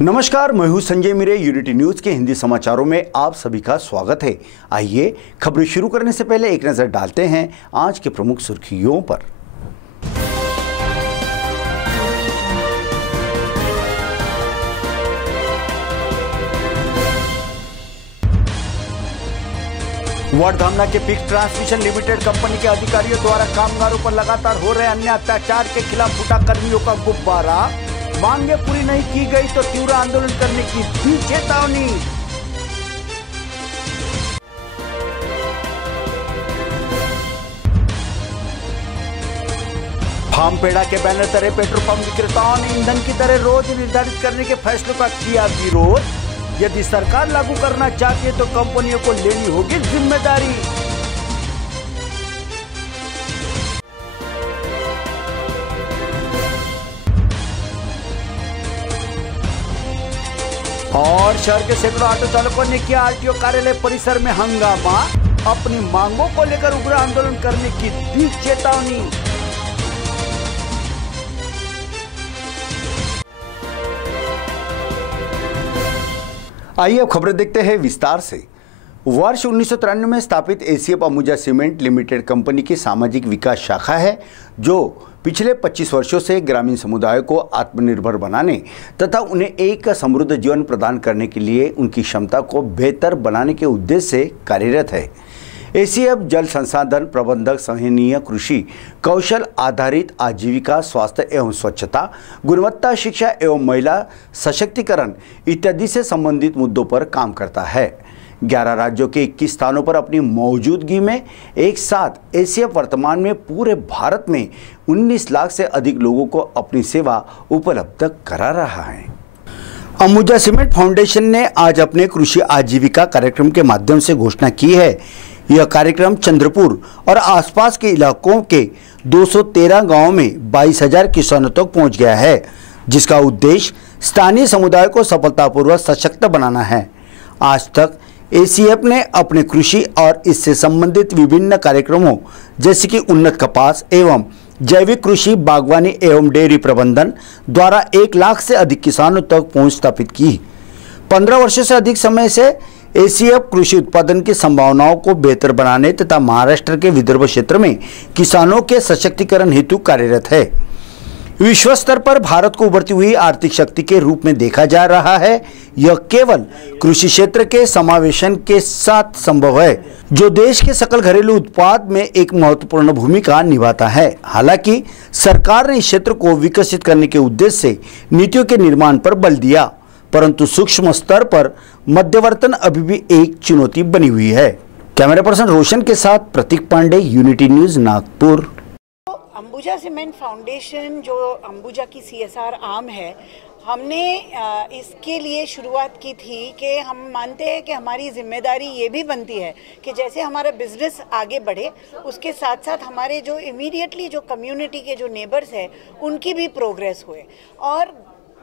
नमस्कार, मैं हूं संजय मिरे। यूनिटी न्यूज के हिंदी समाचारों में आप सभी का स्वागत है। आइए खबरें शुरू करने से पहले एक नजर डालते हैं आज के प्रमुख सुर्खियों पर। वर्धामना के पिक ट्रांसमिशन लिमिटेड कंपनी के अधिकारियों द्वारा कामगारों पर लगातार हो रहे अन्य अत्याचार के खिलाफ फूटा कर्मियों का गुब्बारा। मांगे पूरी नहीं की गई तो तीव्र आंदोलन करने की दी चेतावनी। भामपेड़ा के बैनर तले पेट्रोल पंप विक्रेताओं ने ईंधन की दरें रोज निर्धारित करने के फैसले का किया विरोध। यदि सरकार लागू करना चाहती है तो कंपनियों को लेनी होगी जिम्मेदारी। और शहर के सैकड़ों ऑटो चालकों ने किया आरटीओ कार्यालय परिसर में हंगामा। अपनी मांगों को लेकर उग्र आंदोलन करने की दी चेतावनी। आइए अब खबरें देखते हैं विस्तार से। वर्ष 1993 में स्थापित ACF Ambuja cement limited company की सामाजिक विकास शाखा है, जो पिछले 25 वर्षों से ग्रामीण समुदायों को आत्मनिर्भर बनाने तथा उन्हें एक समृद्ध जीवन प्रदान करने के लिए उनकी क्षमता को बेहतर बनाने के उद्देश्य से कार्यरत है। एसीएफ जल संसाधन प्रबंधक, संहनीय कृषि, कौशल आधारित आजीविका, स्वास्थ्य एवं स्वच्छता, गुणवत्ता शिक्षा एवं महिला सशक्तिकरण इत्यादि से संबंधित मुद्दों पर काम करता है। 11 राज्यों के 21 स्थानों पर अपनी मौजूदगी में एक साथ एसीएफ वर्तमान में पूरे भारत में 19 लाख से अधिक लोगों को अपनी सेवा उपलब्ध करा रहा है। अंबुजा सीमेंट फाउंडेशन ने आज अपने कृषि आजीविका कार्यक्रम के माध्यम से घोषणा की है। यह कार्यक्रम चंद्रपुर और आसपास के इलाकों के 213 गांवों में 22,000 किसानों तक पहुंच गया है, जिसका उद्देश्य स्थानीय समुदाय को सफलतापूर्वक सशक्त बनाना है। आज तक एसीएफ ने अपने कृषि और इससे संबंधित विभिन्न कार्यक्रमों जैसे कि उन्नत कपास एवं जैविक कृषि, बागवानी एवं डेयरी प्रबंधन द्वारा 1 लाख से अधिक किसानों तक पहुंच स्थापित की। 15 वर्षों से अधिक समय से एसीएफ कृषि उत्पादन की संभावनाओं को बेहतर बनाने तथा महाराष्ट्र के विदर्भ क्षेत्र में किसानों के सशक्तिकरण हेतु कार्यरत है। विश्व स्तर पर भारत को उभरती हुई आर्थिक शक्ति के रूप में देखा जा रहा है। यह केवल कृषि क्षेत्र के समावेशन के साथ संभव है, जो देश के सकल घरेलू उत्पाद में एक महत्वपूर्ण भूमिका निभाता है। हालांकि सरकार ने इस क्षेत्र को विकसित करने के उद्देश्य से नीतियों के निर्माण पर बल दिया, परंतु सूक्ष्म स्तर पर मध्यवर्तन अभी भी एक चुनौती बनी हुई है। कैमरा पर्सन रोशन के साथ Pratik Pandey, Unity News, Nagpur. Ambuja Cement Foundation जो अंबुजा की सीएसआर आर्म है, हमने इसके लिए शुरुआत की थी कि हम मानते हैं कि हमारी जिम्मेदारी ये भी बनती है कि जैसे हमारा बिजनेस आगे बढ़े, उसके साथ साथ हमारे जो इमीडिएटली जो कम्युनिटी के जो नेबर्स हैं उनकी भी प्रोग्रेस हुए। और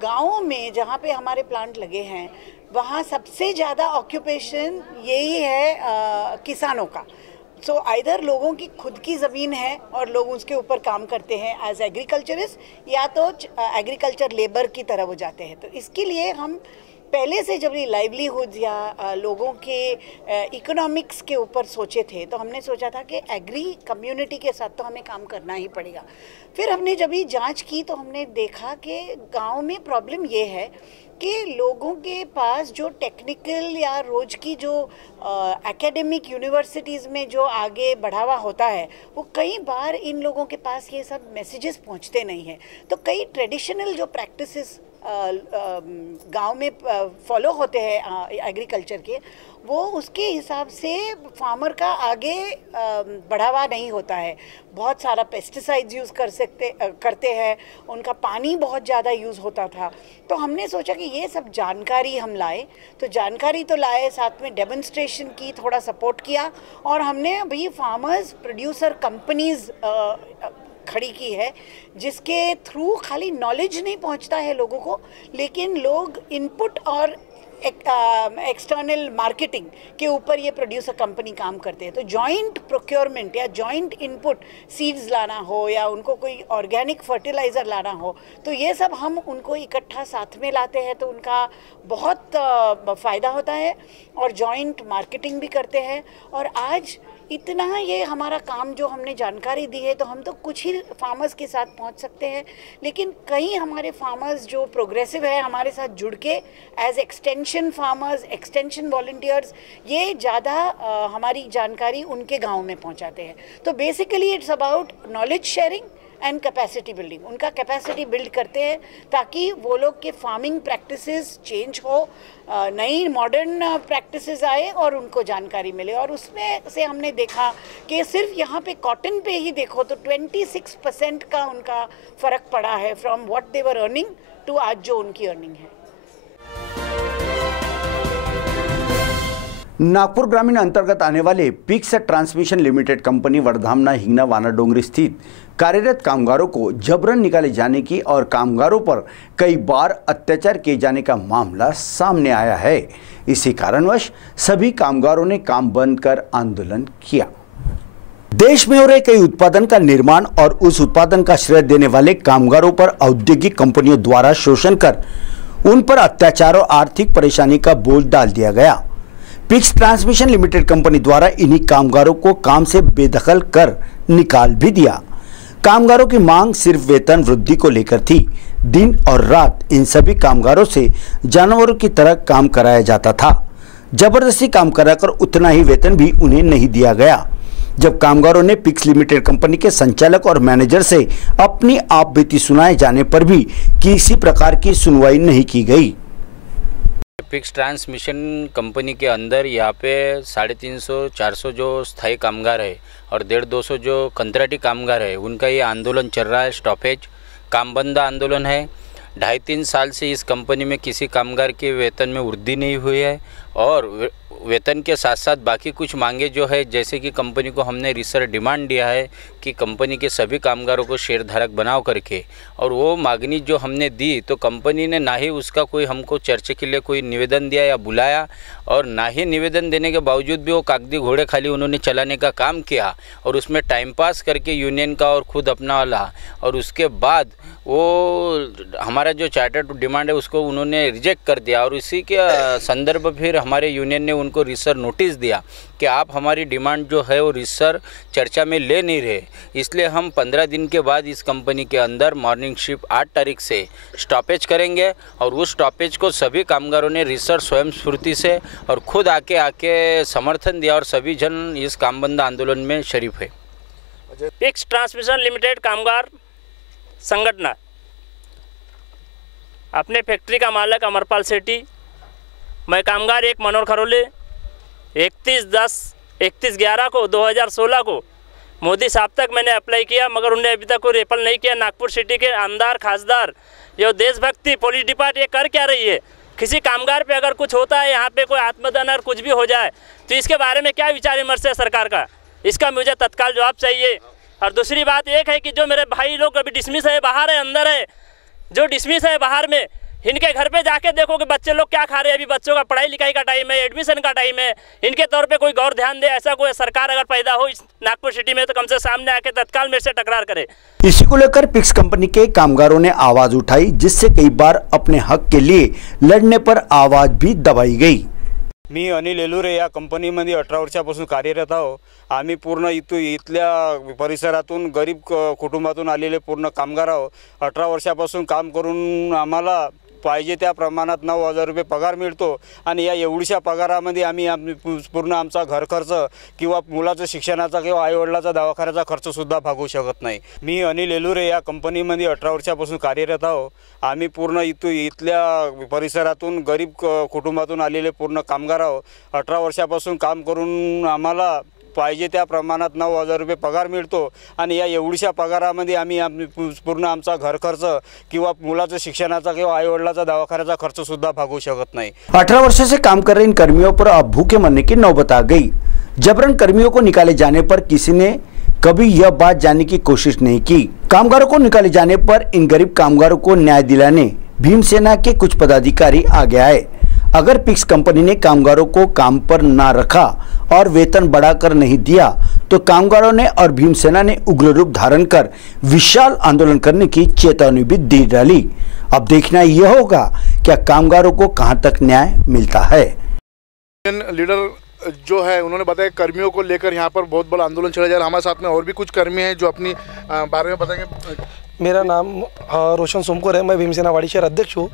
गाँवों में जहाँ पे हमारे प्लांट लगे हैं वहाँ सबसे ज़्यादा ऑक्यूपेशन यही है किसानों का। सो आइदर लोगों की खुद की ज़मीन है और लोग उसके ऊपर काम करते हैं एज एग्रीकल्चरिस्ट, या तो एग्रीकल्चर लेबर की तरह वो जाते हैं। तो इसके लिए हम पहले से जब ये लाइवलीहुड या लोगों के इकोनॉमिक्स के ऊपर सोचे थे, तो हमने सोचा था कि एग्री कम्युनिटी के साथ तो हमें काम करना ही पड़ेगा। फिर हमने जब ये जांच की तो हमने देखा कि गांव में प्रॉब्लम ये है कि लोगों के पास जो टेक्निकल या रोज की जो एकेडमिक यूनिवर्सिटीज़ में जो आगे बढ़ावा होता है, वो कई बार इन लोगों के पास ये सब मैसेजेस पहुंचते नहीं हैं। तो कई ट्रेडिशनल जो प्रैक्टिसेस गांव में फॉलो होते हैं एग्रीकल्चर के, वो उसके हिसाब से फार्मर का आगे बढ़ावा नहीं होता है। बहुत सारा पेस्टिसाइड्स यूज़ करते हैं, उनका पानी बहुत ज़्यादा यूज़ होता था। तो हमने सोचा कि ये सब जानकारी हम लाए, तो जानकारी तो लाए, साथ में डेमोन्स्ट्रेशन की, थोड़ा सपोर्ट किया, और हमने अभी फार्मर्स प्रोड्यूसर कंपनीज़ खड़ी की है, जिसके थ्रू खाली नॉलेज नहीं पहुंचता है लोगों को, लेकिन लोग इनपुट और एक्सटर्नल मार्केटिंग के ऊपर ये प्रोड्यूसर कंपनी काम करते हैं। तो जॉइंट प्रोक्योरमेंट या जॉइंट इनपुट, सीड्स लाना हो या उनको कोई ऑर्गेनिक फर्टिलाइज़र लाना हो, तो ये सब हम उनको इकट्ठा साथ में लाते हैं, तो उनका बहुत फ़ायदा होता है और जॉइंट मार्केटिंग भी करते हैं। और आज इतना ये हमारा काम जो हमने जानकारी दी है, तो हम तो कुछ ही फार्मर्स के साथ पहुंच सकते हैं, लेकिन कई हमारे फार्मर्स जो प्रोग्रेसिव है हमारे साथ जुड़ के as extension farmers, extension volunteers, ये ज़्यादा हमारी जानकारी उनके गांव में पहुंचाते हैं। तो basically it's about knowledge sharing and capacity building. उनका कैपेसिटी बिल्ड करते हैं ताकि वो लोग के फार्मिंग प्रैक्टिसेस चेंज हो, नई मॉडर्न प्रैक्टिसेस आए और उनको जानकारी मिले। और उसमें से हमने देखा कि सिर्फ यहाँ पे कॉटन पे ही देखो तो 26% का उनका फ़र्क पड़ा है from what they were earning to आज जो उनकी अर्निंग है। नागपुर ग्रामीण अंतर्गत आने वाले पिक्स ट्रांसमिशन लिमिटेड कंपनी वर्धामना हिंगना वानाडोंगरी स्थित कार्यरत कामगारों को जबरन निकाले जाने की और कामगारों पर कई बार अत्याचार किए जाने का मामला सामने आया है। इसी कारणवश सभी कामगारों ने काम बंद कर आंदोलन किया। देश में हो रहे कई उत्पादन का निर्माण और उस उत्पादन का श्रेय देने वाले कामगारों पर औद्योगिक कंपनियों द्वारा शोषण कर उन पर अत्याचार और आर्थिक परेशानी का बोझ डाल दिया गया। पिक्स ट्रांसमिशन लिमिटेड कंपनी द्वारा इन्हीं कामगारों को काम से बेदखल कर निकाल भी दिया। कामगारों की मांग सिर्फ वेतन वृद्धि को लेकर थी। दिन और रात इन सभी कामगारों से जानवरों की तरह काम कराया जाता था। जबरदस्ती काम कराकर उतना ही वेतन भी उन्हें नहीं दिया गया। जब कामगारों ने पिक्स लिमिटेड कंपनी के संचालक और मैनेजर से अपनी आपबीती सुनाए जाने पर भी किसी प्रकार की सुनवाई नहीं की गई। पिक्स ट्रांसमिशन कंपनी के अंदर यहाँ पे 350-400 जो स्थायी कामगार है और 150-200 जो कंत्राटी कामगार है, उनका ये आंदोलन चल रहा है। स्टॉपेज काम बंद आंदोलन है। 2.5-3 साल से इस कंपनी में किसी कामगार के वेतन में वृद्धि नहीं हुई है और वेतन के साथ साथ बाकी कुछ मांगे जो है, जैसे कि कंपनी को हमने रिसर्च डिमांड दिया है कि कंपनी के सभी कामगारों को शेयर धारक बनाओ करके, और वो मांगनी जो हमने दी तो कंपनी ने ना ही उसका कोई हमको चर्चा के लिए कोई निवेदन दिया या बुलाया, और ना ही निवेदन देने के बावजूद भी वो कागदी घोड़े खाली उन्होंने चलाने का काम किया और उसमें टाइम पास करके यूनियन का और खुद अपना वाला, और उसके बाद वो हमारा जो चार्टर डिमांड है उसको उन्होंने रिजेक्ट कर दिया। और इसी के संदर्भ फिर हमारे यूनियन ने उनको रिसर्च नोटिस दिया कि आप हमारी डिमांड जो है वो रिसर्च चर्चा में ले नहीं रहे, इसलिए हम 15 दिन के बाद इस कंपनी के अंदर मॉर्निंग शिफ्ट 8 तारीख से स्टॉपेज करेंगे। और उस स्टॉपेज को सभी कामगारों ने रिसर्च स्वयं स्फूर्ति से और खुद आके समर्थन दिया और सभी जन इस कामबंद आंदोलन में शरीक है। पिक्स ट्रांसमिशन लिमिटेड कामगार संगठन अपने फैक्ट्री का मालिक अमरपाल सेठी, मैं कामगार एक मनोहर खरोले 31/11 को 2016 को मोदी साहब तक मैंने अप्लाई किया, मगर उन्होंने अभी तक कोई रेफल नहीं किया। नागपुर सिटी के आमदार खासदार जो देशभक्ति पुलिस डिपार्टमेंट ये कर क्या रही है? किसी कामगार पे अगर कुछ होता है, यहाँ पे कोई आत्मदान और कुछ भी हो जाए तो इसके बारे में क्या विचार विमर्श है सरकार का? इसका मुझे तत्काल जवाब चाहिए। और दूसरी बात एक है कि जो मेरे भाई लोग अभी डिसमिस है, बाहर है, अंदर है, जो डिसमिस है बाहर में, इनके घर पे जाके देखो कि बच्चे लोग क्या खा रहे हैं। अभी बच्चों का पढ़ाई लिखाई का टाइम है, एडमिशन का टाइम है, इनके तौर पे कोई गौर ध्यान दे। ऐसा कोई सरकार अगर पैदा हो इस नागपुर सिटी में तो कम से सामने आके तत्काल मेरे से टकरार करे। इसी को लेकर पिक्स कंपनी के कामगारों ने आवाज उठाई, जिससे कई बार अपने हक के लिए लड़ने पर आवाज भी दबाई गई। मी अनिल एलुरे या कंपनीमध्ये 18 वर्षापासून कार्यरत आहो। आम्ही पूर्ण इथल्या परिसरातून गरीब कुटुंबातून आलेले पूर्ण कामगार आहो। 18 वर्षापासून काम करून आम्हाला पाहिजे त्या प्रमाणात 9,000 रुपये पगार मिळतो आणि या एवढ्याशा पगारामध्ये आम्ही पूर्ण आमचा घर खर्च किंवा मुलाचं शिक्षणाचा किंवा आईवडिलाचा दवाखान्याचा खर्चसुद्धा भागवू शकत नाही। मी अनिल एलुरे या कंपनीमध्ये 18 वर्षापासून कार्यरत आहो। आम्ही पूर्ण इथल्या परिसरातून गरीब कुटुंबातून आलेले पूर्ण कामगार आहो। 18 वर्षापासून काम करून आम्हाला पाहिजे त्या प्रमाणात 9,000 रुपये पगार मिळतो आणि या एवढ्याशा पगारामध्ये आम्ही पूर्ण आमचा घर खर्च किंवा मुलाचं शिक्षणाचा किंवा आईवडिलाचा दवाखान्याचा खर्चसुद्धा भागवू शकत नाही। 18 वर्षों से काम कर रहे इन कर्मियों पर अब भूखे मरने की नौबत आ गई। जबरन कर्मियों को निकाले जाने पर किसी ने कभी यह बात जानने की कोशिश नहीं की। कामगारों को निकाले जाने पर इन गरीब कामगारों को न्याय दिलाने भीमसेना के कुछ पदाधिकारी आगे आए। अगर पिक्स कंपनी ने कामगारों को काम पर ना रखा और वेतन बढ़ाकर नहीं दिया तो कामगारों ने और भीमसेना ने उग्र रूप धारण कर विशाल आंदोलन करने की चेतावनी भी दे डाली। अब देखना यह होगा क्या कामगारों को कहां तक न्याय मिलता है। लीडर जो है उन्होंने बताया कर्मियों को लेकर यहाँ पर बहुत बड़ा आंदोलन चला जा रहा है। हमारे साथ में और भी कुछ कर्मी हैं जो अपनी बारे में बताएंगे। मेरा नाम रोशन सोमकुर है, मैं भीमसेना वाड़ी शहर अध्यक्ष हूँ।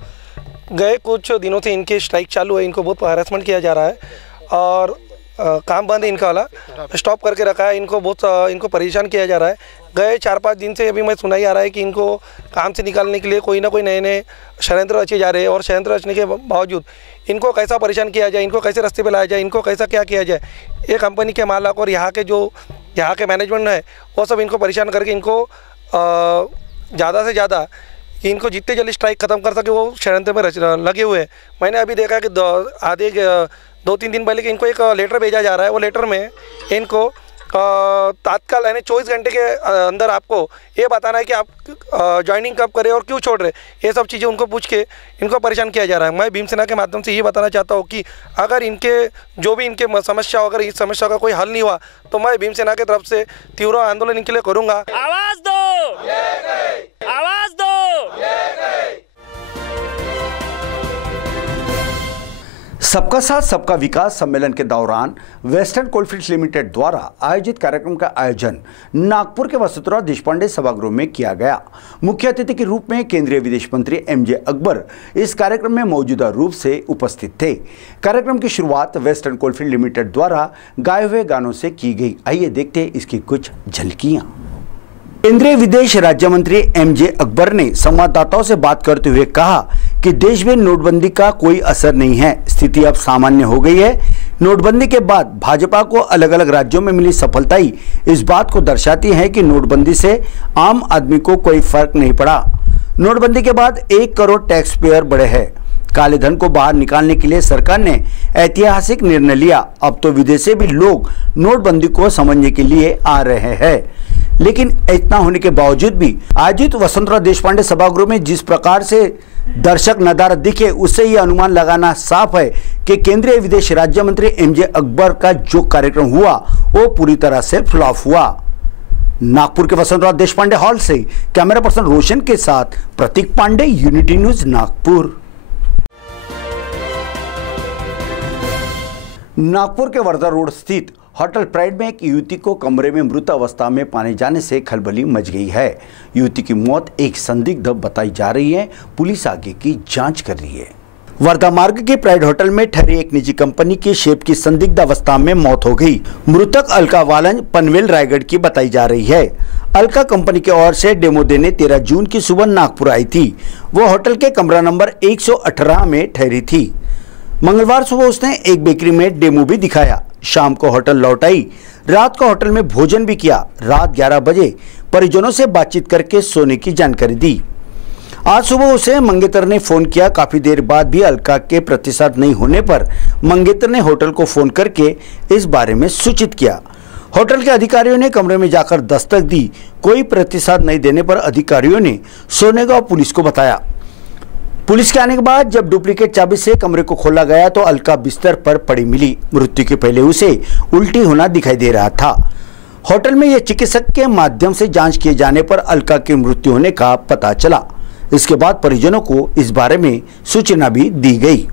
गए कुछ दिनों से इनके स्ट्राइक चालू है, इनको बहुत हैरेसमेंट किया जा रहा है और काम बंद है इनका वाला, स्टॉप करके रखा है। इनको परेशान किया जा रहा है। गए 4-5 दिन से अभी मैं सुनाई आ रहा है कि इनको काम से निकालने के लिए कोई ना कोई नए नए षड्यंत्र रचे जा रहे हैं और षड्यंत्र रचने के बावजूद इनको कैसा परेशान किया जाए, इनको कैसे रास्ते पे लाया जाए, इनको कैसा क्या किया जाए, ये कंपनी के मालिक और यहाँ के मैनेजमेंट है वो सब इनको परेशान करके इनको ज़्यादा से ज़्यादा इनको जितने जल्दी स्ट्राइक ख़त्म कर सके वो षड्यंत्र में लगे हुए हैं। मैंने अभी देखा कि 2-3 दिन पहले कि इनको एक लेटर भेजा जा रहा है। वो लेटर में इनको तात्काल यानी 24 घंटे के अंदर आपको ये बताना है कि आप ज्वाइनिंग कब करें और क्यों छोड़ रहे, ये सब चीज़ें उनको पूछ के इनको परेशान किया जा रहा है। मैं भीमसेना के माध्यम से ये बताना चाहता हूँ कि अगर इनके जो भी इनके समस्या अगर इस समस्या का कोई हल नहीं हुआ तो मैं भीमसेना की तरफ से तीव्र आंदोलन इनके लिए करूँगा। आवाज़ दो, आवाज़ दो। सबका साथ सबका विकास सम्मेलन के दौरान वेस्टर्न कोलफील्ड्स लिमिटेड द्वारा आयोजित कार्यक्रम का आयोजन नागपुर के वसुंधरा देशपांडे सभागृह में किया गया। मुख्य अतिथि के रूप में केंद्रीय विदेश मंत्री MJ अकबर इस कार्यक्रम में मौजूदा रूप से उपस्थित थे। कार्यक्रम की शुरुआत वेस्टर्न कोलफील्ड लिमिटेड द्वारा गाए हुए गानों से की गई। आइए देखते हैं इसकी कुछ झलकियां। केंद्रीय विदेश राज्य मंत्री MJ अकबर ने संवाददाताओं से बात करते हुए कहा कि देश में नोटबंदी का कोई असर नहीं है, स्थिति अब सामान्य हो गई है। नोटबंदी के बाद भाजपा को अलग अलग राज्यों में मिली सफलताएं इस बात को दर्शाती है कि नोटबंदी से आम आदमी को कोई फर्क नहीं पड़ा। नोटबंदी के बाद 1 करोड़ टैक्स पेयर बढ़े हैं। काले धन को बाहर निकालने के लिए सरकार ने ऐतिहासिक निर्णय लिया। अब तो विदेश से भी लोग नोटबंदी को समझने के लिए आ रहे हैं। लेकिन इतना होने के बावजूद भी आयोजित वसुंधरा देशपांडे सभागृह में जिस प्रकार से दर्शक नदारत दिखे उससे यह अनुमान लगाना साफ है कि केंद्रीय विदेश राज्य मंत्री MJ अकबर का जो कार्यक्रम हुआ वो पूरी तरह से फ्लॉप हुआ। नागपुर के वसुंधरा देशपांडे हॉल से कैमरा पर्सन रोशन के साथ प्रतीक पांडे, यूनिटी न्यूज, नागपुर। नागपुर के वर्धा रोड स्थित होटल प्राइड में एक युवती को कमरे में मृत अवस्था में पाए जाने से खलबली मच गई है। युवती की मौत एक संदिग्ध बताई जा रही है। पुलिस आगे की जांच कर रही है। वर्धा मार्ग के प्राइड होटल में ठहरी एक निजी कंपनी के शेफ की संदिग्ध अवस्था में मौत हो गई। मृतक अलका वालन पनवेल रायगढ़ की बताई जा रही है। अलका कंपनी की ओर से डेमो देने 13 जून की सुबह नागपुर आई थी। वो होटल के कमरा नंबर 118 में ठहरी थी। मंगलवार सुबह उसने एक बेकरी में डेमो भी दिखाया। शाम को होटल लौट आई। रात को होटल में भोजन भी किया। रात 11 बजे परिजनों से बातचीत करके सोने की जानकारी दी। आज सुबह उसे मंगेतर ने फोन किया। काफी देर बाद भी अलका के प्रतिसाद नहीं होने पर मंगेतर ने होटल को फोन करके इस बारे में सूचित किया। होटल के अधिकारियों ने कमरे में जाकर दस्तक दी। कोई प्रतिसाद नहीं देने पर अधिकारियों ने सोनेगांव पुलिस को बताया। पुलिस के आने के बाद जब डुप्लीकेट चाबी से कमरे को खोला गया तो अलका बिस्तर पर पड़ी मिली। मृत्यु के पहले उसे उल्टी होना दिखाई दे रहा था। होटल में यह चिकित्सक के माध्यम से जांच किए जाने पर अलका की मृत्यु होने का पता चला। इसके बाद परिजनों को इस बारे में सूचना भी दी गई।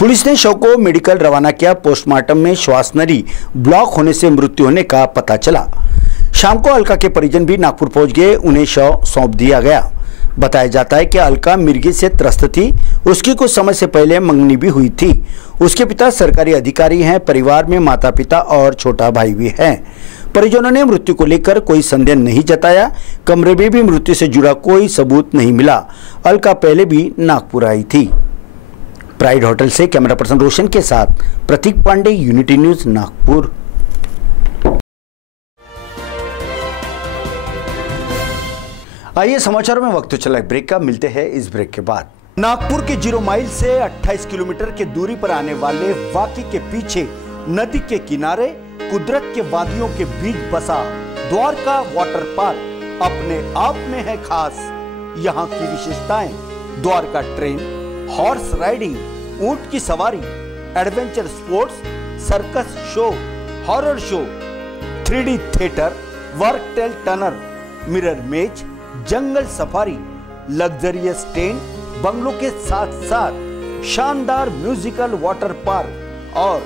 पुलिस ने शव को मेडिकल रवाना किया। पोस्टमार्टम में श्वास नली ब्लॉक होने से मृत्यु होने का पता चला। शाम को अलका के परिजन भी नागपुर पहुंच गए। उन्हें शव सौंप दिया गया। बताया जाता है कि अलका मिर्गी से त्रस्त थी। उसकी कुछ समय से पहले मंगनी भी हुई थी। उसके पिता सरकारी अधिकारी हैं। परिवार में माता पिता और छोटा भाई भी है। परिजनों ने मृत्यु को लेकर कोई संदेह नहीं जताया। कमरे में भी मृत्यु से जुड़ा कोई सबूत नहीं मिला। अलका पहले भी नागपुर आई थी। प्राइड होटल से कैमरा पर्सन रोशन के साथ प्रतीक पांडे, यूनिटी न्यूज, नागपुर। आइए समाचारों में वक्त चला ब्रेक का। मिलते हैं इस ब्रेक के बाद। नागपुर के 0 माइल से 28 किलोमीटर की दूरी पर आने वाले वाकी के पीछे नदी के किनारे कुदरत के वादियों के बीच बसा द्वारका वाटर पार्क अपने आप में है खास। यहाँ की विशेषताएं द्वारका ट्रेन, हॉर्स राइडिंग, ऊंट की सवारी, adventure sports, circus show, horror show, 3D theatre, वर्क टेल टनर, मिरर मेज, जंगल सफारी, लग्जरियस टेंट, बंगलों के साथ साथ शानदार म्यूजिकल वाटर पार्क और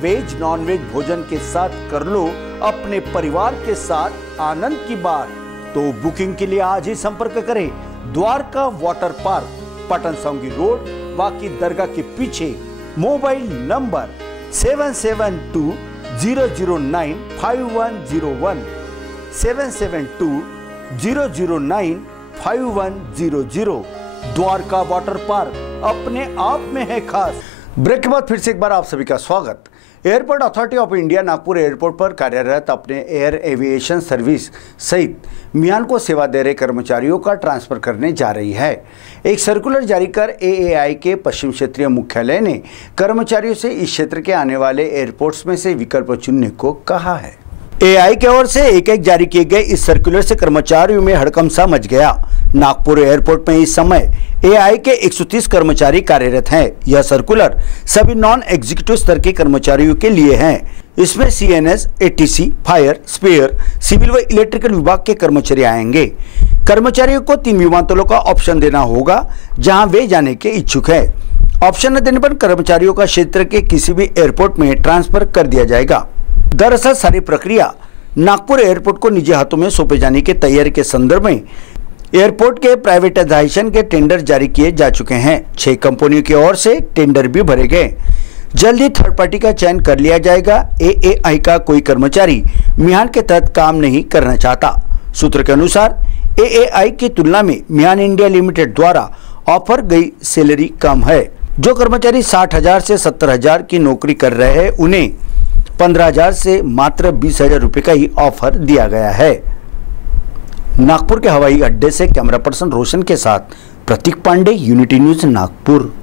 वेज नॉन वेज भोजन के साथ कर लो अपने परिवार के साथ आनंद की बात। तो बुकिंग के लिए आज ही संपर्क करें द्वारका वाटर पार्क, पटन सांगी रोड, वाकी दरगाह के पीछे। Mobile number 7720095101, 7720095100। Dwarka water park अपने आप में है खास। ब्रेक के बाद फिर से एक बार आप सभी का स्वागत। Airport authority of India Nagpur airport पर कार्यरत अपने एयर एविएशन सर्विस सहित मियान को सेवा दे रहे कर्मचारियों का ट्रांसफर करने जा रही है। एक सर्कुलर जारी कर AAI के पश्चिम क्षेत्रीय मुख्यालय ने कर्मचारियों से इस क्षेत्र के आने वाले एयरपोर्ट्स में से विकल्प चुनने को कहा है। AI की ओर से एक जारी किए गए इस सर्कुलर से कर्मचारियों में हड़कंप सा मच गया। नागपुर एयरपोर्ट में इस समय AI के 130 कर्मचारी कार्यरत हैं। यह सर्कुलर सभी नॉन एग्जीक्यूटिव स्तर के कर्मचारियों के लिए है। इसमें CNS, ATC, fire, spare, civil व इलेक्ट्रिकल विभाग के कर्मचारी आएंगे। कर्मचारियों को 3 विमानतलों का ऑप्शन देना होगा जहां वे जाने के इच्छुक है। ऑप्शन न देने पर कर्मचारियों का क्षेत्र के किसी भी एयरपोर्ट में ट्रांसफर कर दिया जाएगा। दरअसल सारी प्रक्रिया नागपुर एयरपोर्ट को निजी हाथों में सौंपे जाने की तैयारी के संदर्भ में एयरपोर्ट के प्राइवेटाइजेशन के टेंडर जारी किए जा चुके हैं। 6 कंपनियों की ओर से टेंडर भी भरे गए। जल्द ही थर्ड पार्टी का चयन कर लिया जाएगा। AAI का कोई कर्मचारी मियान के तहत काम नहीं करना चाहता। सूत्र के अनुसार AAI की तुलना में मियान इंडिया लिमिटेड द्वारा ऑफर गई सैलरी कम है। जो कर्मचारी 60,000 से 70,000 की नौकरी कर रहे हैं उन्हें 15,000 से मात्र 20,000 रुपये का ही ऑफर दिया गया है। नागपुर के हवाई अड्डे से कैमरा पर्सन रोशन के साथ Pratik Pandey, Unity News Nagpur.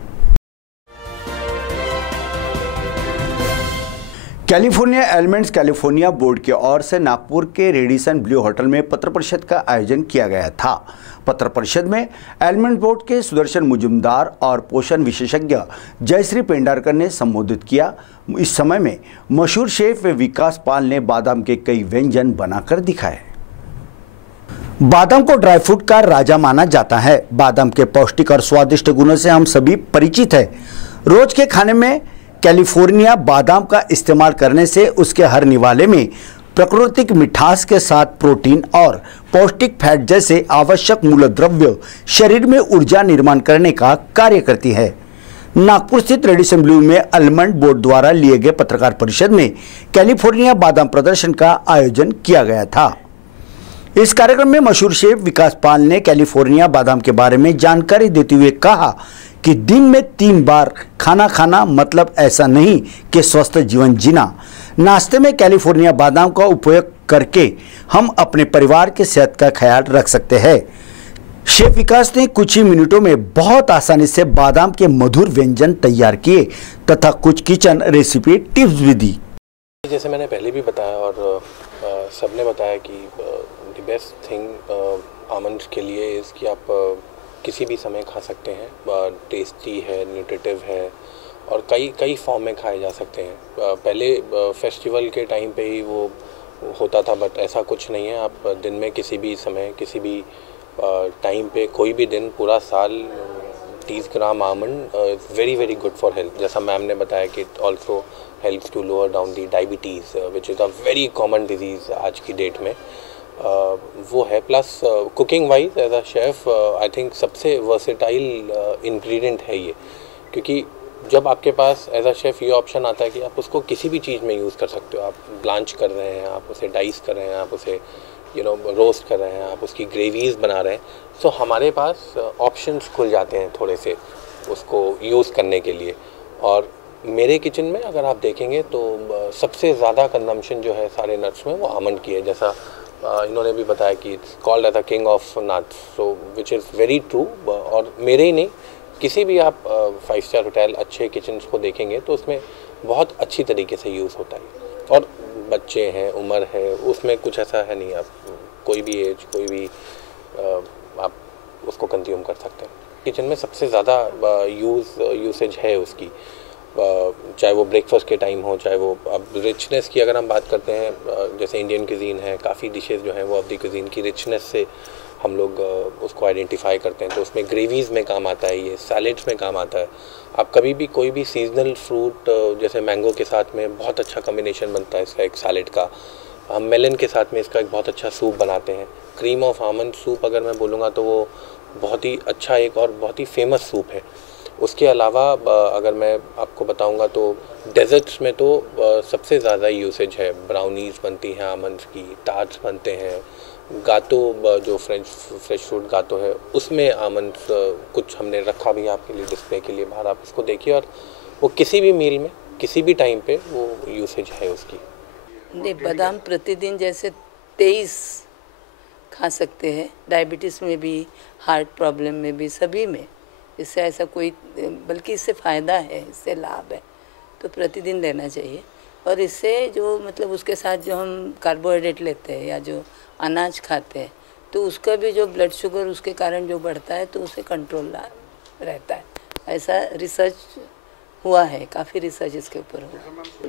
California Elements California board की ओर से नागपुर के रेडिसन ब्लू होटल में पत्र परिषद का आयोजन किया गया था। पत्र परिषद में एलिमेंट बोर्ड के सुदर्शन मुजुमदार और पोषण विशेषज्ञ जयश्री पेंडारकर ने संबोधित किया। इस समय में मशहूर शेफ विकास पाल ने बादाम के कई व्यंजन बनाकर दिखाए। बादाम को ड्राई फ्रूट का राजा माना जाता है। बादाम के पौष्टिक और स्वादिष्ट गुणों से हम सभी परिचित हैं। रोज के खाने में कैलिफोर्निया बादाम का इस्तेमाल करने से उसके हर निवाले में प्राकृतिक मिठास के साथ प्रोटीन और पौष्टिक फैट जैसे आवश्यक मूलद्रव्य शरीर में ऊर्जा निर्माण करने का कार्य करती है। नागपुर स्थित रेडिसन ब्लू में आलमंड बोर्ड द्वारा लिए गए पत्रकार परिषद में कैलिफोर्निया बादाम प्रदर्शन का आयोजन किया गया था। इस कार्यक्रम में मशहूर शेफ विकास पाल ने कैलिफोर्निया बादाम के बारे में जानकारी देते हुए कहा कि दिन में 3 बार खाना खाना मतलब ऐसा नहीं कि स्वस्थ जीवन जीना। नाश्ते में कैलिफोर्निया बादाम का उपयोग करके हम अपने परिवार के सेहत का ख्याल रख सकते हैं। शेफ विकास ने कुछ ही मिनटों में बहुत आसानी से बादाम के मधुर व्यंजन तैयार किए तथा कुछ किचन रेसिपी टिप्स भी दी। जैसे मैंने पहले भी बताया और सबने बताया कि द बेस्ट थिंग आमंड के लिए इस कि आप किसी भी समय खा सकते हैं। टेस्टी है, न्यूट्रिटिव है और कई फॉर्म में खाए जा सकते हैं। पहले फेस्टिवल के टाइम पे ही वो होता था, बट ऐसा कुछ नहीं है। आप दिन में किसी भी समय किसी भी टाइम पे कोई भी दिन पूरा साल 30 gram almond is very good for health. जैसा मैम ने बताया कि it also helps to lower down the diabetes which is a very common disease आज की डेट में। वो है। Plus cooking wise as a chef I think सबसे वर्सेटाइल इंग्रेडिएंट है ये, क्योंकि जब आपके पास एज अ शेफ़ ये ऑप्शन आता है कि आप उसको किसी भी चीज़ में यूज़ कर सकते हो। आप ब्लांच कर रहे हैं, आप उसे डाइस कर रहे हैं, आप उसे रोस्ट कर रहे हैं, आप उसकी ग्रेवीज़ बना रहे हैं, तो हमारे पास ऑप्शंस खुल जाते हैं थोड़े से उसको यूज़ करने के लिए। और मेरे किचन में अगर आप देखेंगे तो सबसे ज़्यादा कंजम्पशन जो है सारे नट्स में वो आमंड की है। जैसा इन्होंने भी बताया कि it's called as the king of nuts, so which is very true. और मेरे ही नहीं, किसी भी आप 5 स्टार होटल अच्छे किचन्स को देखेंगे तो उसमें बहुत अच्छी तरीके से यूज़ होता है। और बच्चे हैं, उम्र है, उसमें कुछ ऐसा है नहीं, आप कोई भी एज कोई भी आप उसको कंज्यूम कर सकते हैं। किचन में सबसे ज़्यादा यूसेज है उसकी, चाहे वो ब्रेकफास्ट के टाइम हो, चाहे वो अब रिचनेस की अगर हम बात करते हैं, जैसे इंडियन कुजीन है, काफ़ी डिशेज़ जो हैं वो अवधी कुजीन की रिचनेस से हम लोग उसको आइडेंटिफाई करते हैं, तो उसमें ग्रेवीज़ में काम आता है, ये सैलेड्स में काम आता है। आप कभी भी कोई भी सीजनल फ्रूट जैसे मैंगो के साथ में बहुत अच्छा कम्बिनेशन बनता है इसका एक सैलेड का। हम मेलन के साथ में इसका एक बहुत अच्छा सूप बनाते हैं। क्रीम ऑफ आमंड सूप अगर मैं बोलूँगा तो वो बहुत ही अच्छा एक और बहुत ही फेमस सूप है। उसके अलावा अगर मैं आपको बताऊंगा तो डेजर्ट्स में तो सबसे ज़्यादा यूसेज है। ब्राउनीज़ बनती हैं आमंड्स की, टार्ट्स बनते हैं, गातो जो फ्रेश फ्रूट गातो है उसमें आमंड्स कुछ हमने रखा भी आपके लिए डिस्प्ले के लिए बाहर, आप उसको देखिए और वो किसी भी मील में किसी भी टाइम पे वो यूसेज है उसकी। नहीं, बादाम प्रतिदिन जैसे 23 खा सकते हैं, डायबिटीज़ में भी, हार्ट प्रॉब्लम में भी, सभी में। इससे ऐसा कोई, बल्कि इससे फ़ायदा है, इससे लाभ है, तो प्रतिदिन लेना चाहिए। और इससे जो मतलब उसके साथ जो हम कार्बोहाइड्रेट लेते हैं या जो अनाज खाते हैं तो उसका भी जो ब्लड शुगर उसके कारण जो बढ़ता है तो उसे कंट्रोल रहता है। ऐसा रिसर्च हुआ है, काफ़ी रिसर्च इसके ऊपर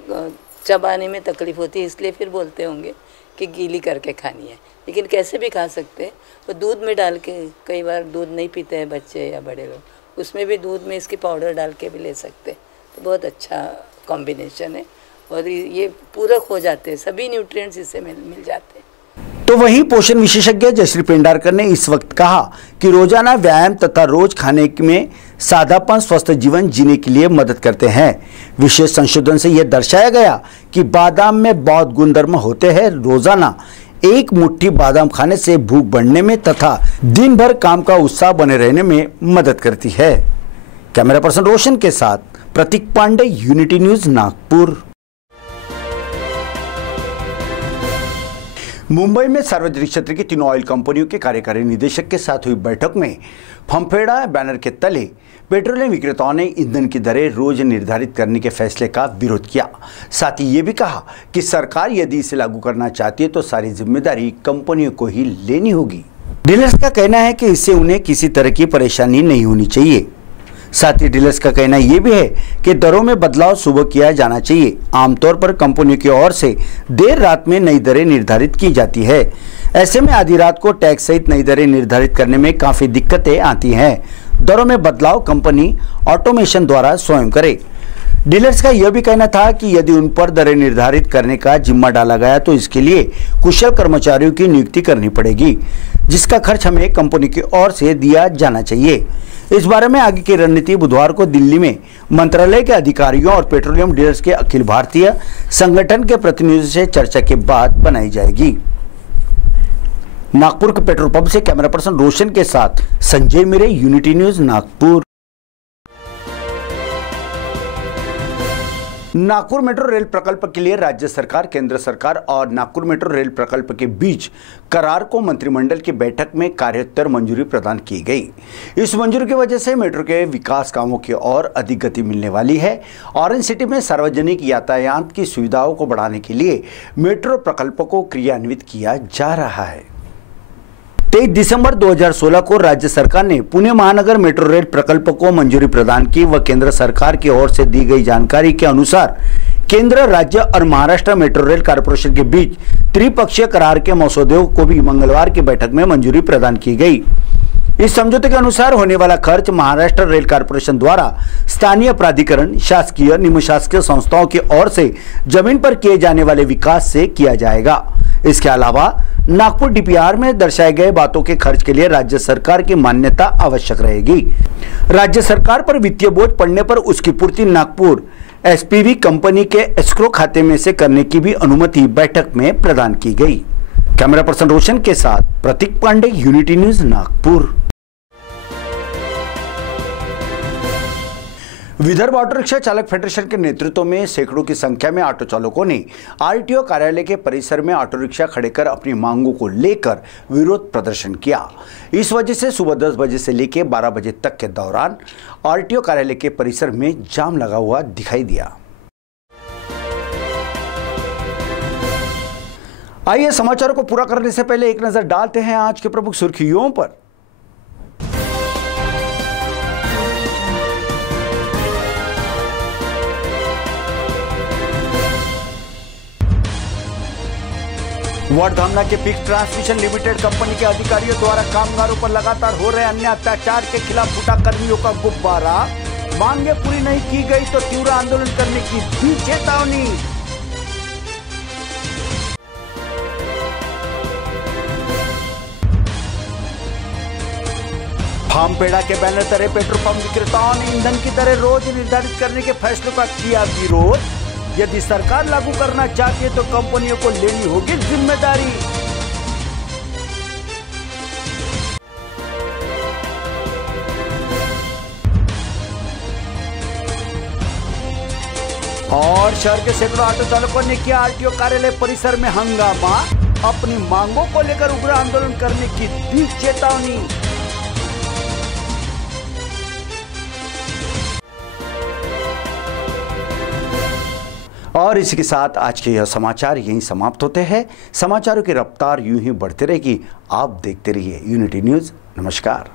हुआ। चबाने में तकलीफ़ होती है इसलिए फिर बोलते होंगे कि गीली करके खानी है, लेकिन कैसे भी खा सकते हैं। वो दूध में डाल के, कई बार दूध नहीं पीते हैं बच्चे या बड़े लोग, उसमें भी दूध में इसकी पाउडर डाल के भी ले सकते हैं, तो बहुत अच्छा कॉम्बिनेशन है और ये पूरक हो जाते हैं, सभी न्यूट्रिएंट्स इससे मिल जाते हैं। तो वहीं पोषण विशेषज्ञ जयश्री पेंडारकर ने इस वक्त कहा कि रोजाना व्यायाम तथा रोज खाने में सादापन स्वस्थ जीवन जीने के लिए मदद करते हैं। विशेष संशोधन से यह दर्शाया गया कि बादाम में बहुत गुणधर्म होते हैं। रोजाना एक मुट्ठी बादाम खाने से भूख बढ़ने में तथा दिन भर काम का उत्साह बने रहने में मदद करती है। कैमरा पर्सन रोशन के साथ प्रतीक पांडे, यूनिटी न्यूज, नागपुर। मुंबई में सार्वजनिक क्षेत्र की तीनों ऑयल कंपनियों के कार्यकारी निदेशक के साथ हुई बैठक में फम्फेड़ा बैनर के तले पेट्रोलियम विक्रेताओं ने ईंधन की दरें रोज निर्धारित करने के फैसले का विरोध किया। साथ ही ये भी कहा कि सरकार यदि इसे लागू करना चाहती है तो सारी जिम्मेदारी कंपनियों को ही लेनी होगी। डीलर्स का कहना है कि इससे उन्हें किसी तरह की परेशानी नहीं होनी चाहिए। साथ ही डीलर्स का कहना यह भी है कि दरों में बदलाव सुबह किया जाना चाहिए। आमतौर पर कंपनियों की ओर से देर रात में नई दरें निर्धारित की जाती है। ऐसे में आधी रात को टैक्स सहित नई दरें निर्धारित करने में काफ़ी दिक्कतें आती हैं। दरों में बदलाव कंपनी ऑटोमेशन द्वारा स्वयं करे। डीलर्स का यह भी कहना था कि यदि उन पर दरें निर्धारित करने का जिम्मा डाला गया तो इसके लिए कुशल कर्मचारियों की नियुक्ति करनी पड़ेगी, जिसका खर्च हमें कंपनी की ओर से दिया जाना चाहिए। इस बारे में आगे की रणनीति बुधवार को दिल्ली में मंत्रालय के अधिकारियों और पेट्रोलियम डीलर्स के अखिल भारतीय संगठन के प्रतिनिधियों से चर्चा के बाद बनाई जाएगी। नागपुर के पेट्रोल पंप से कैमरा पर्सन रोशन के साथ Sanjay Mire, unity News, Nagpur. Nagpur metro rail प्रकल्प के लिए राज्य सरकार, केंद्र सरकार और नागपुर मेट्रो रेल प्रकल्प के बीच करार को मंत्रिमंडल की बैठक में कार्योत्तर मंजूरी प्रदान की गई। इस मंजूरी की वजह से मेट्रो के विकास कामों की ओर अधिक गति मिलने वाली है। ऑरेंज सिटी में सार्वजनिक यातायात की सुविधाओं को बढ़ाने के लिए मेट्रो प्रकल्प को क्रियान्वित किया जा रहा है। 23 दिसंबर 2016 को राज्य सरकार ने पुणे महानगर मेट्रो रेल प्रकल्प को मंजूरी प्रदान की व केंद्र सरकार की ओर से दी गई जानकारी के अनुसार केंद्र, राज्य और महाराष्ट्र मेट्रो रेल कॉर्पोरेशन के बीच त्रिपक्षीय करार के मसौदे को भी मंगलवार की बैठक में मंजूरी प्रदान की गई। इस समझौते के अनुसार होने वाला खर्च महाराष्ट्र रेल कॉर्पोरेशन द्वारा स्थानीय प्राधिकरण, शासकीय, निम शासकीय संस्थाओं की ओर से जमीन पर किए जाने वाले विकास से किया जाएगा। इसके अलावा नागपुर डीपीआर में दर्शाए गए बातों के खर्च के लिए राज्य सरकार की मान्यता आवश्यक रहेगी। राज्य सरकार पर वित्तीय बोझ पड़ने पर उसकी पूर्ति नागपुर एसपीवी कंपनी के एस्क्रो खाते में से करने की भी अनुमति बैठक में प्रदान की गई। कैमरा पर्सन रोशन के साथ Pratik Pandey, Unity News, Nagpur. Vidarbha auto rickshaw चालक फेडरेशन के नेतृत्व में सैकड़ों की संख्या में ऑटो चालकों ने आरटीओ कार्यालय के परिसर में ऑटो रिक्शा खड़े कर अपनी मांगों को लेकर विरोध प्रदर्शन किया। इस वजह से सुबह 10 बजे से लेकर 12 बजे तक के दौरान आरटीओ कार्यालय के परिसर में जाम लगा हुआ दिखाई दिया। आइए समाचारों को पूरा करने से पहले एक नजर डालते हैं आज के प्रमुख सुर्खियों पर। वर्धामना के पिक्स ट्रांसमिशन लिमिटेड कंपनी के अधिकारियों द्वारा कामगारों पर लगातार हो रहे अन्य अत्याचार के खिलाफ फूटा कर्मियों का गुब्बारा। मांगे पूरी नहीं की गई तो तीव्र आंदोलन करने की भी चेतावनी। फार्मपेड़ा के बैनर तले पेट्रोल पंप विक्रेताओं ने ईंधन की दरें रोज निर्धारित करने के फैसले का किया विरोध। यदि सरकार लागू करना चाहती है तो कंपनियों को लेनी होगी जिम्मेदारी। और शहर के सैकड़ों ऑटो चालकों ने किया आरटीओ कार्यालय परिसर में हंगामा। अपनी मांगों को लेकर उग्र आंदोलन करने की दी चेतावनी। और इसी के साथ आज के यह समाचार यहीं समाप्त होते हैं। समाचारों की रफ्तार यूं ही बढ़ती रहेगी। आप देखते रहिए यूनिटी न्यूज़। नमस्कार।